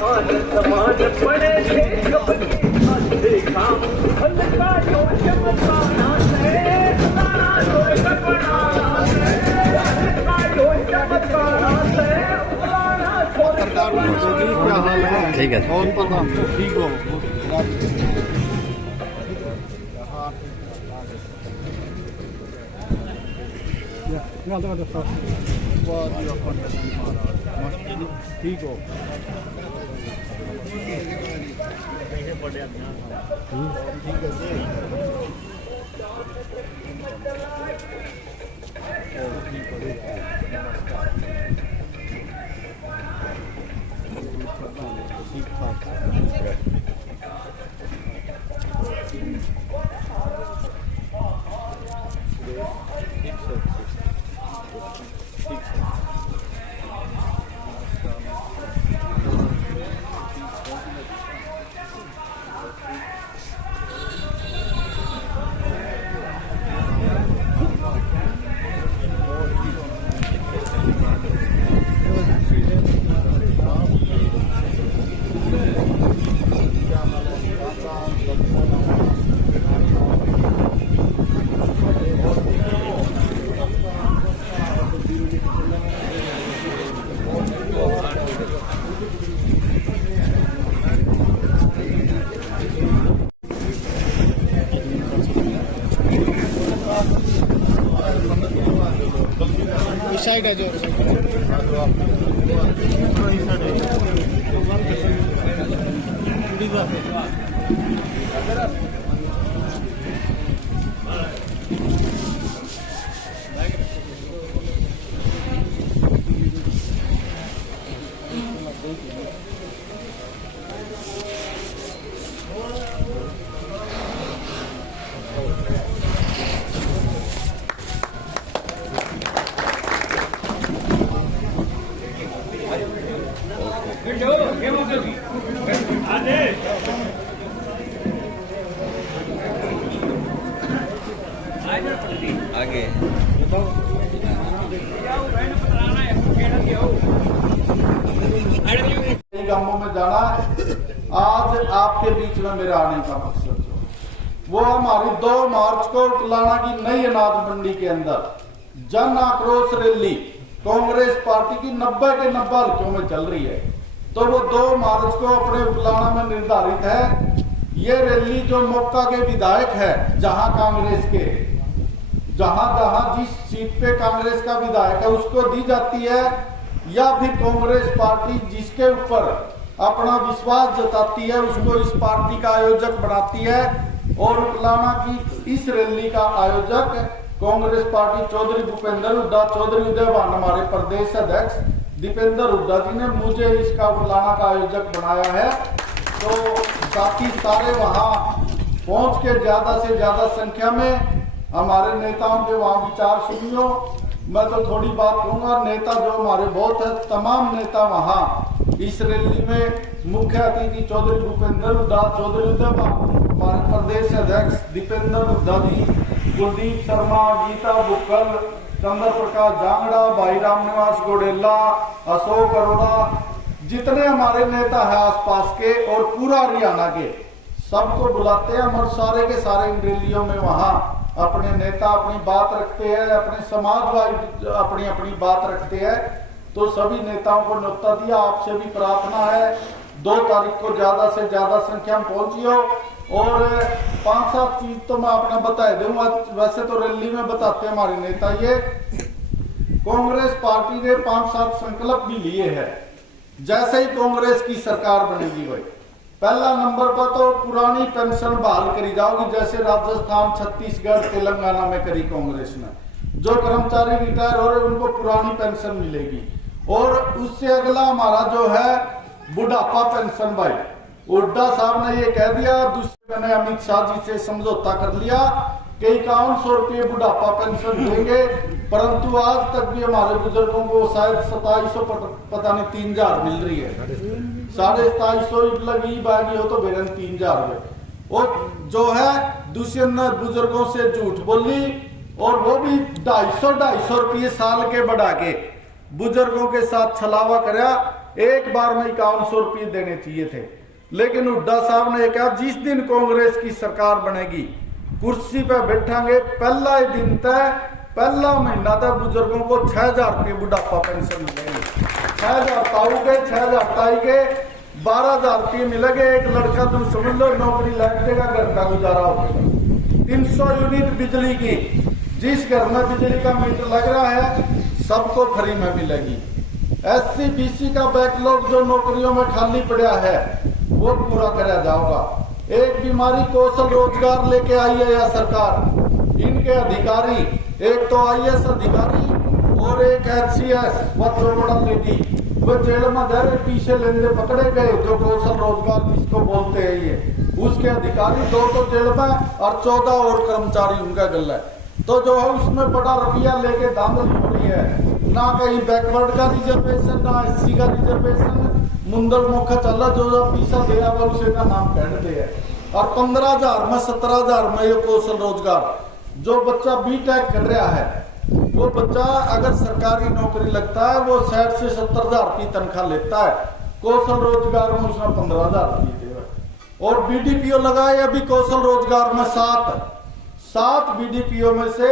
समाज पड़े थे देखा हल्का जो चमकाना है हल्का जो चमकाना है क्या हाल है? ठीक है। कौन प्रधान ठीक हो? ठीक हो? साइड आ जाओ। आगे गांवों में जाना आज आपके बीच में मेरे आने का मकसद वो हमारी 2 मार्च को टलाना की नई अनाज मंडी के अंदर जन आक्रोश रैली कांग्रेस पार्टी की 90 के 90 हल्कों में चल रही है। तो वो 2 मार्च को अपने टलाना में निर्धारित है। ये रैली जो मौका के विधायक है जहां कांग्रेस के जहां जिस सीट पे कांग्रेस का विधायक है उसको दी जाती है, या फिर कांग्रेस पार्टी जिसके ऊपर अपना विश्वास जताती है उसको इस पार्टी का आयोजक बनाती है। और टलाना की इस रैली का आयोजक कांग्रेस पार्टी चौधरी भूपेंद्र हुड्डा, चौधरी उदयभान हमारे प्रदेश अध्यक्ष दीपेंद्र हुड्डा जी ने मुझे इसका टलाना का आयोजक बनाया है। तो साथी सारे वहां पहुंच के ज्यादा से ज्यादा संख्या में हमारे नेताओं के वहां विचार सुनियो। मैं तो थोड़ी बात कहूंगा, नेता जो हमारे बहुत है, तमाम नेता वहां इस रैली में मुख्य अतिथि चौधरी भूपेंद्र हुड्डा, चौधरी उदयभान हमारे प्रदेश अध्यक्ष दीपेंद्र हुड्डा जी, कुलदीप शर्मा, गीता बुक्कल, चंद्र प्रकाश जांगड़ा, भाई राम निवास गोडेला, अशोक अरोड़ा, जितने हमारे नेता है आसपास के और पूरा हरियाणा के सबको बुलाते हैं। हम सारे के सारे इन रैलियों में वहां अपने नेता अपनी बात रखते हैं, अपने समाजवादी अपनी अपनी बात रखते हैं। तो सभी नेताओं को न्योता दिया, आपसे भी प्रार्थना है 2 तारीख को ज्यादा से ज्यादा संख्या में पहुंचियो। और 5-7 चीज तो मैं अपना बता दूंगा, वैसे तो रैली में बताते हैं हमारे नेता। ये कांग्रेस पार्टी ने 5-7 संकल्प भी लिए हैं जैसे ही कांग्रेस की सरकार बनेगी। भाई पहला नंबर पर तो पुरानी पेंशन बहाल करी जाओगी, जैसे राजस्थान, छत्तीसगढ़, तेलंगाना में करी कांग्रेस ने। जो कर्मचारी रिटायर हो रहे उनको पुरानी पेंशन मिलेगी। और उससे अगला हमारा जो है बुढ़ापा पेंशन। भाई हुड्डा साहब ने ये कह दिया, दूसरे ने अमित शाह जी से समझौता कर लिया कि 5100 रुपये बुढ़ापा पेंशन देंगे, परंतु आज तक भी हमारे बुजुर्गों को शायद 2700 पता नहीं 3000 मिल रही है। 2750 लगी बागी हो तो बेरन 3000 रुपये। और जो है दूसरे ने बुजुर्गों से झूठ बोली और वो भी 250 रुपये साल के बढ़ा के बुजुर्गों के साथ छलावा कराया। एक बार में 5100 रुपये देने चाहिए थे। लेकिन हुड्डा साहब ने कहा जिस दिन कांग्रेस की सरकार बनेगी, कुर्सी पे बैठांगे, पहला ही दिन तय, पहला महीना तक बुजुर्गों को 6000 रुपये बुढ़ापा पेंशन मिलेंगे। 6000 ताऊ के, 6000 ताई के, 12000 रुपये मिलेंगे। एक लड़का तुम समझ लो नौकरी लग जाएगा, घर का गुजारा होगा। 300 यूनिट बिजली की, जिस घर में बिजली का मीटर लग रहा है सबको फ्री में मिलेगी। SC BC का बैकलॉग जो नौकरियों में खाली पड़ा है वो पूरा कराया जाएगा। एक बीमारी कौशल रोजगार लेके आई है यह सरकार। इनके अधिकारी, एक तो IAS अधिकारी और एक HCS बड़ा लेडी, वो जेल में दर पीछे लेने पकड़े गए, जो कौशल रोजगार जिसको बोलते हैं ये, उसके अधिकारी 2 तो जेल में और 14 और कर्मचारी उनका गल है। तो जो है उसमें बड़ा रुपया लेके धांधली हो रही है। ना कहीं बैकवर्ड का रिजर्वेशन, ना SC का रिजर्वेशन, मुंदल मुख चला जो पैसा दे रहा है उसे का नाम कहते हैं। और 15,000 में 17,000 में ये कौशल रोजगार, जो बच्चा B.Tech कर रहा है वो बच्चा अगर सरकारी नौकरी लगता है वो 60 से 70,000 की तनख्वाह लेता है। कौशल रोजगार में उसने 15,000 दिए। और BDPO लगाए अभी कौशल रोजगार में 7 BDPO में से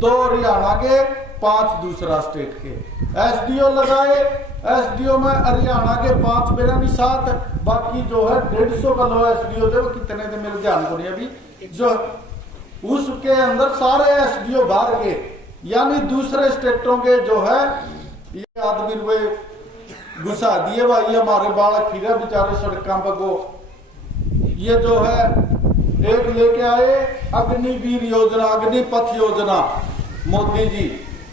2 हरियाणा के, 5 दूसरा स्टेट के। SDO लगाए, SDO में हरियाणा के 5 मेरा नहीं 7, बाकी जो है 150 का लो SDO थे, वो कितने थे मेरे ध्यान को नहीं अभी, जो उसके अंदर सारे SDO बाहर के, यानी दूसरे स्टेटों के जो है ये आदमी रुपए घुसा दिए भाई। हमारे बालक फिर बेचारे सड़कों पर को, ये जो है एक लेके आए अग्निवीर योजना, अग्निपथ योजना, मोदी जी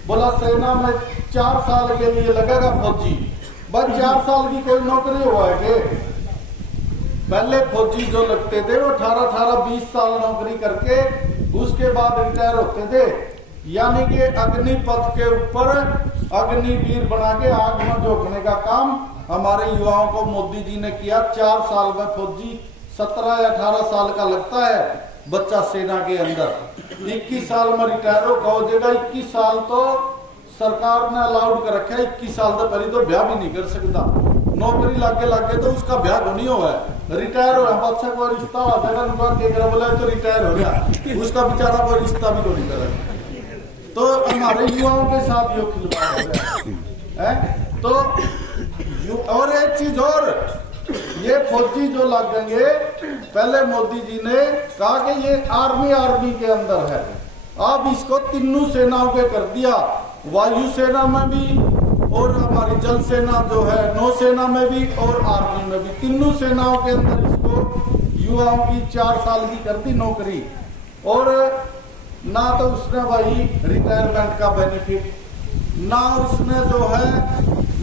बोला सेना में 4 साल के लिए लगेगा फौजी। बस 4 साल की कोई नौकरी हुआ है कि पहले फौजी जो लगते थे वो 18-20 साल नौकरी करके उसके बाद रिटायर होते थे। यानी कि अग्निपथ के ऊपर अग्निवीर बना के आग में झोंकने का काम हमारे युवाओं को मोदी जी ने किया। 4 साल में फौजी 17 या 18 साल का लगता है बच्चा सेना के अंदर, 21 साल में रिटायर हो जाएगा। 21 साल तो सरकार ने अलाउड कर रखा है, 21 साल तो पहले तो ब्याह भी नहीं कर सकता। नौकरी लागे तो उसका ब्याह नहीं हुआ है, रिटायर हो बच्चा कोई रिश्ता हो जाएगा, बोला तो रिटायर हो गया, उसका बेचारा कोई रिश्ता भी नहीं करेगा। तो हमारे युवाओं के साथ यो खिलवाड़ हो गया है। तो और एक चीज और, ये फौजी जो लगेंगे, पहले मोदी जी ने कहा कि ये आर्मी के अंदर है, अब इसको तीनों सेनाओं के कर दिया, वायुसेना में भी और हमारी जल सेना जो है नौसेना में भी और आर्मी में भी, तीनों सेनाओं के अंदर इसको युवाओं की 4 साल की कर दी नौकरी। और ना तो उसने भाई रिटायरमेंट का बेनिफिट, ना उसने जो है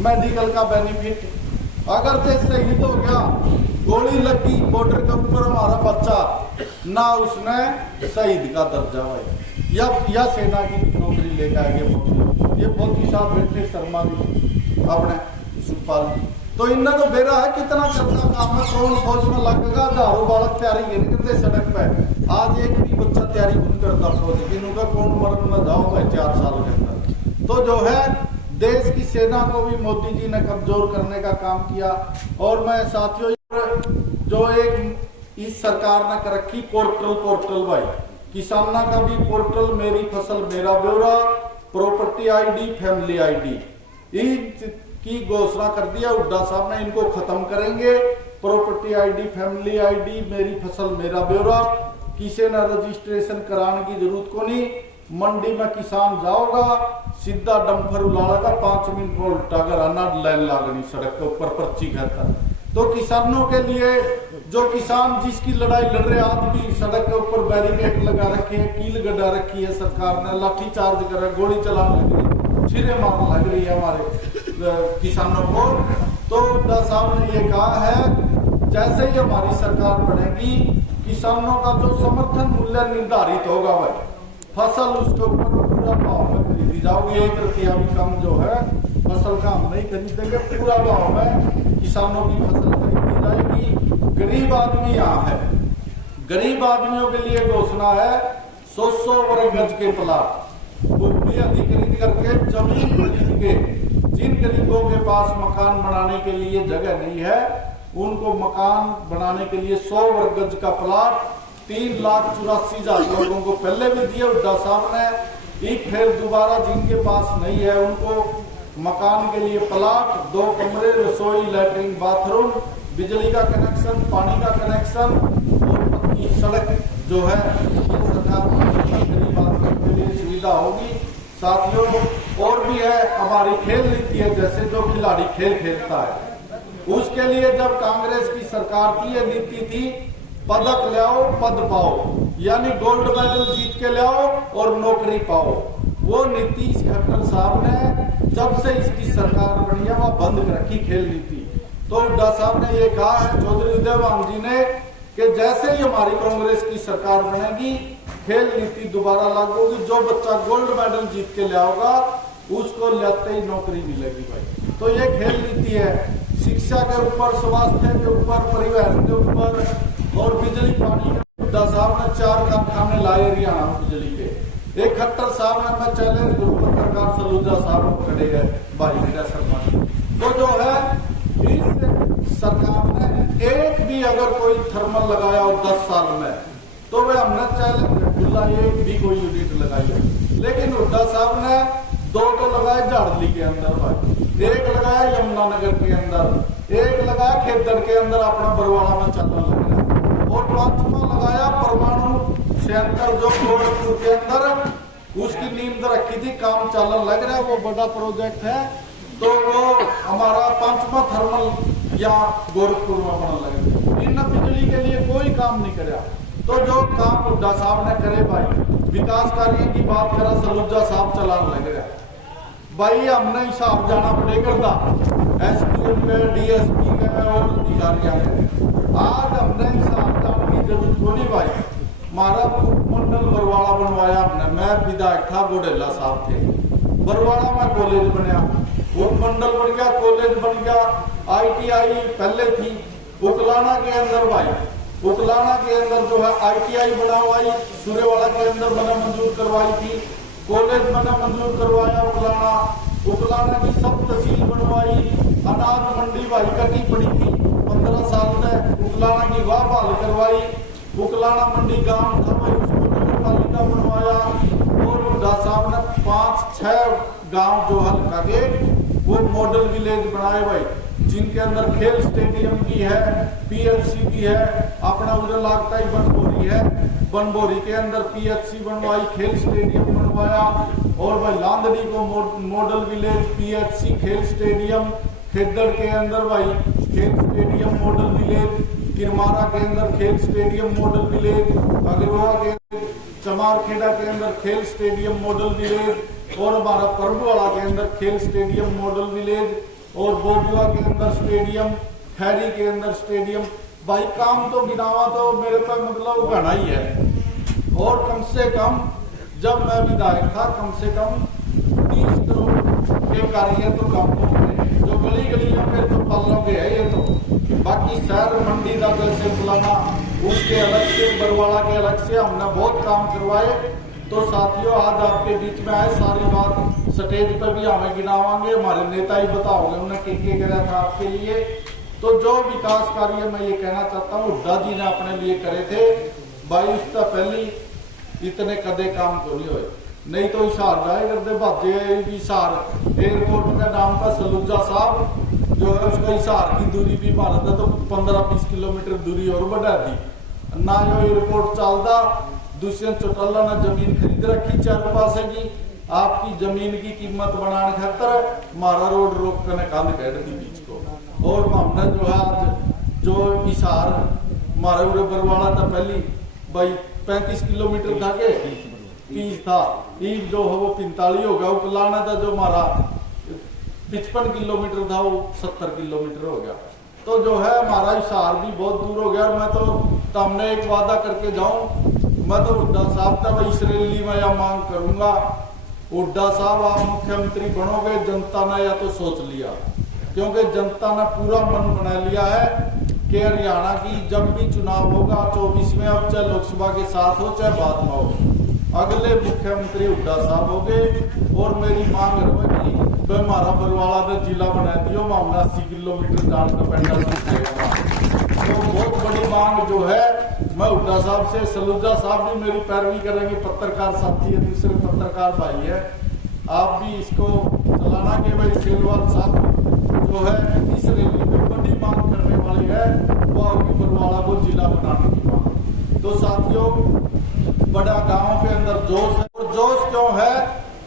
मेडिकल का बेनिफिट। अगर ते शहीद हो गया, गोली लगी बॉर्डर के ऊपर हमारा बच्चा, ना उसने शहीद का दर्जा है या सेना की नौकरी लेकर आगे। ये फौजी साहब बैठे शर्मा जी अपने सुखपाल जी, तो इनने तो बेरा है कितना चलता काम है, कौन फौज में लगेगा, हजारों बालक तैयारी नहीं करते सड़क पे। आज एक भी बच्चा तैयारी नहीं करता फौज की, इनका कौन मर्द में जाओ भाई 4 साल के अंदर। तो जो है देश की सेना को भी मोदी जी ने कमजोर करने का काम किया। और मैं साथियों जो एक इस सरकार ने कर रखी पोर्टल भाई, किसाना का भी पोर्टल, मेरी फसल मेरा ब्यौरा, प्रॉपर्टी ID, फैमिली ID की घोषणा कर दिया हुड्डा साहब ने। इनको खत्म करेंगे, प्रॉपर्टी ID, फैमिली ID, मेरी फसल मेरा ब्यौरा, किसी ने रजिस्ट्रेशन कराने की जरूरत को नहीं। मंडी में किसान जाओगा, सीधा डंपर उलाड़ेगा, 5 मिनट में उल्टा कर आना, लाइन लागनी सड़क के ऊपर पर्ची खाता। तो किसानों के लिए जो किसान जिसकी लड़ाई लड़ रहे, आज भी सड़क के ऊपर बैरिकेड लगा रखे हैं, कील गड्ढा रखी है सरकार ने, लाठी चार्ज कर रहा है, गोली चलाने लग रही, छिरे मारने लग रही है हमारे किसानों को। तो हुड्डा साहब ने ये कहा है जैसे ही हमारी सरकार बढ़ेगी, किसानों का जो समर्थन मूल्य निर्धारित होगा भाई, फसल उसके ऊपर पूरा भाव में खरीदी जाओगी। 1 रुपया भी कम जो है फसल का हम नहीं खरीदेंगे, पूरा भाव में किसानों की फसल खरीदी जाएगी। गरीब आदमी यहाँ है, गरीब आदमियों के लिए घोषणा है 100 वर्ग गज के प्लाट भूमि अधिकृत करके जमीन खरीद के जिन गरीबों के पास मकान बनाने के लिए जगह नहीं है, उनको मकान बनाने के लिए 100 वर्ग गज का प्लाट 3,84,000 लोगों को पहले भी दिए हुड्डा साहब ने। एक फिर दोबारा जिनके पास नहीं है उनको मकान के लिए प्लाट, 2 कमरे, रसोई, लैट्रिन, बाथरूम, बिजली का कनेक्शन, पानी का कनेक्शन और पक्की सड़क जो है ये सरकार गरीब आदमी के लिए सुविधा होगी। साथियों, और भी है हमारी खेल नीति है, जैसे जो खिलाड़ी खेल खेलता है उसके लिए जब कांग्रेस की सरकार की ये नीति थी, पदक ले आओ पद पाओ, यानी गोल्ड मेडल जीत के ले आओ और नौकरी पाओ। वो नीतीश खट्टर साहब ने जब से इसकी सरकार बनी है वह बंद कर रखी खेल नीति। तो हुड्डा साहब ने ये कहा है चौधरी उदयवान जी ने कि जैसे ही हमारी कांग्रेस की सरकार बनेगी खेल नीति दोबारा लागू होगी, जो बच्चा गोल्ड मेडल जीत के ले आओगा उसको लेते ही नौकरी मिलेगी भाई। तो ये खेल नीति है, शिक्षा के ऊपर, स्वास्थ्य के ऊपर, परिवहन के ऊपर और बिजली पानी के। हुड्डा साहब ने 4 कारखाने लाए हरियाणा बिजली के। एक खट्टर साहब ने, मैं चैलेंज करूँ पत्रकार सलूजा साहब खड़े है भाई मेरा शर्मा, तो जो है इस सरकार ने एक भी अगर कोई थर्मल लगाया हो 10 साल में तो वे हमने चैलेंज खुला एक भी कोई यूनिट लगाई है। लेकिन हुड्डा साहब ने 2 तो लगाए झाड़ली के अंदर भाई, एक लगाया यमुनानगर के अंदर, एक लगाया खेदड़ के अंदर अपना बरवाड़ा में चलने लग रहा, और 5वां लगाया परमाणु संयंत्र जो गोरखपुर के अंदर उसकी नींद रखी थी, काम चलने लग रहा है, वो बड़ा प्रोजेक्ट है। तो वो हमारा 5वां थर्मल या गोरखपुर में बनने लगे। इन बिजली के लिए कोई काम नहीं कराया। तो जो काम हुड्डा साहब ने करे भाई, विकास कार्य की बात करा सलूजा साहब चलाने लग रहा भाई, हमने हिसाब जाना पड़ेगा एसपी में, डीएसपी में और अधिकारियों में। आज हमने हिसाब जाने की जरूरत थोड़ी भाई, हमारा मंडल बरवाड़ा बनवाया हमने, मैं विधायक था, गोडेला साहब थे, बरवाड़ा में कॉलेज बनया, मंडल बन गया, कॉलेज बन गया, ITI पहले थी उकलाना के अंदर भाई, उकलाना के अंदर जो है ITI बनवाई, सूर्यवाड़ा के अंदर मैंने मंजूर करवाई थी, कॉलेज मैंने मंजूर करवाया उकलाना की सब तहसील बनवाई, अनाज मंडी भाई कटी पड़ी थी 15 साल में, उकलाना की वाह बहाल करवाई, उकलाना मंडी गांव था भाई उसको नगर पालिका बनवाया, और हुड्डा साहब ने 5-6 गांव जो हल्का के वो मॉडल विलेज बनाए भाई, जिनके अंदर खेल स्टेडियम की है, PHC की है, अपना उधर लागता ही बनभोरी है, बनभोरी के अंदर PHC बनवाई, खेल स्टेडियम बनवाया, और भाई लांदड़ी को मॉडल विलेज, PHC, खेल स्टेडियम, खेदड़ के अंदर भाई खेल स्टेडियम मॉडल विलेज, किरमारा के अंदर खेल स्टेडियम मॉडल विलेज, अग्रवा के चमारखेड़ा के अंदर खेल स्टेडियम मॉडल विलेज, और हमारा परबवाड़ा के अंदर खेल स्टेडियम मॉडल विलेज, और बोबुआ के अंदर स्टेडियम, खैरी के अंदर स्टेडियम। भाई काम तो गिनावा तो मेरे पे मतलब घना ही है। और कम से कम जब मैं विधायक था कम से कम 30 करोड़ के कार्य तो काम जो गली गलियों में तो पल्लों के है ये तो। बाकी शहर मंडी का जैसे बुलाना उसके अलग से, बरवाड़ा के अलग से हमने बहुत काम करवाए। तो साथियों आज आपके बीच में आए, सारी बात स्टेज पर भी हमें गिनावांगे, हमारे नेता ही बताओगे उन्हें क्या करा था आपके लिए। तो जो विकास कार्य मैं ये कहना चाहता हूँ हुड्डा जी ने अपने लिए करे थे भाई, उसका पहली इतने कदे काम को नहीं हुए, नहीं तो हिसार जाए करते भाजे हिसार एयरपोर्ट के नाम पर सलूजा साहब जो है उसका हिसार की दूरी भी भारत है तो 15-20 किलोमीटर दूरी और बढ़ा दी ना, जो एयरपोर्ट चलता दूसरे चौटल्ला ने जमीन खरीद रखी चारों पासे की, आपकी जमीन की कीमत बढ़ाने खातर हमारा रोड रोक कर कंध कह दी बीच को। और हमने जो है आज जो हिसार हमारे उड़े बरवाड़ा था पहली भाई 35 किलोमीटर था के 30 था, ईद जो है वो 45 हो गया, उकलाना था जो हमारा 55 किलोमीटर था वो 70 किलोमीटर हो गया। तो जो है हमारा हिसार भी बहुत दूर हो गया। मैं तो हमने एक वादा करके जाऊं, मैं तो हुड्डा साहब का भाई इसरेली में यह मांग करूंगा, हुड्डा साहब आप मुख्यमंत्री बनोगे, जनता ने या तो सोच लिया, क्योंकि जनता ने पूरा मन बना लिया है कि हरियाणा की जब भी चुनाव होगा 24 में, अब चाहे लोकसभा के साथ हो चाहे बाद में हो, अगले मुख्यमंत्री हुड्डा साहब हो गए। और मेरी मांग रहेगी भाई हमारा बरवाला का जिला बना दियो, मामला 80 किलोमीटर जान का पेंडल। तो बहुत बड़ी मांग जो है, मैं हुड्डा साहब से, सलूजा साहब भी मेरी पैरवी करेंगे, पत्रकार साथी है, दूसरे पत्रकार भाई है, आप भी इसको चलाना के भाई खेलवाल साहब जो है इस रैली में बड़ी मांग करने वाली है, वो होगी बरवाला को जिला बनाने की मांग। तो साथियों, बड़ा गांव के अंदर जोश है। और जोश क्यों है?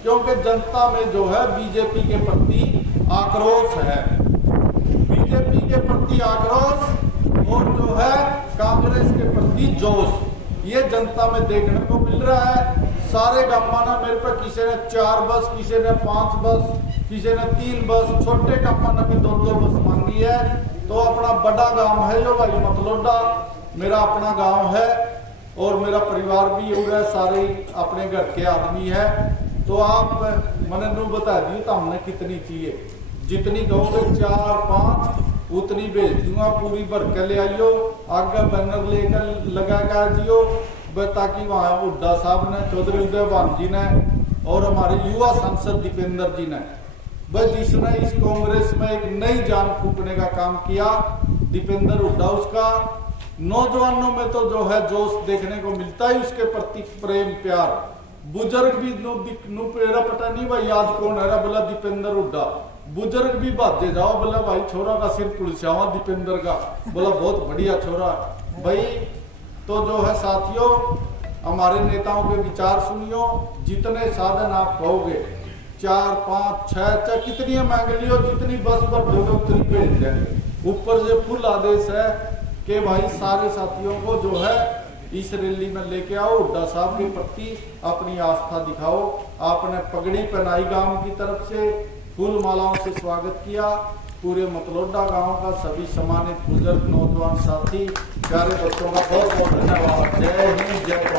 क्योंकि जनता में जो है बीजेपी के प्रति आक्रोश है, बीजेपी के प्रति आक्रोश और जो है कांग्रेस के प्रति जोश, ये जनता में देखने को मिल रहा है। सारे गांव ना मेरे पे किसी ने 4 बस, किसी ने 5 बस, किसी ने 3 बस, छोटे गांव की 2-2 बस मांगी है। तो अपना बड़ा गांव है जो भाई मतलोडा, मेरा अपना गांव है और मेरा परिवार भी हो गया, सारे अपने घर के आदमी है। तो आप मैंने नू बता दी तो हमने कितनी चाहिए, जितनी कहोगे 4-5 उतनी भेज दूंगा, पूरी भर के ले आइयो, आगे बैनर लेकर लगा कर जियो, ताकि वहां हुड्डा साहब ने, चौधरी उदयभान जी ने और हमारे युवा सांसद दीपेंद्र जी ने, बस जिसने इस कांग्रेस में एक नई जान फूकने का काम किया, दीपेंद्र हुड्डा, उसका नौजवानों में तो जो है जोश देखने को मिलता है, उसके प्रति प्रेम प्यार। बुजुर्ग भी नू पेरा पता नहीं भाई आज कौन है, बोला दीपेंद्र हुड्डा। बुजुर्ग भी भाजे जाओ, बोला भाई छोरा का सिर पुलिसियावा दीपेंद्र का, बोला बहुत बढ़िया छोरा भाई। तो जो है साथियों, हमारे नेताओं के विचार सुनियो, जितने साधन आप कहोगे 4, 5, 6 चाहे कितनी मांग लियो, जितनी बस पर दोगे उतनी भेज देंगे। ऊपर से फुल आदेश है कि भाई सारे साथियों को जो है इस रैली में लेके आओ, हुड्डा साहब के प्रति अपनी आस्था दिखाओ। आपने पगड़ी पहनाई गांव की तरफ से, फूल मालाओं से स्वागत किया। पूरे मतलोडा गांव का सभी सम्मानित बुजुर्ग, नौजवान साथी, प्यारे बच्चों का बहुत बहुत धन्यवाद। जय हिंद, जय भारत।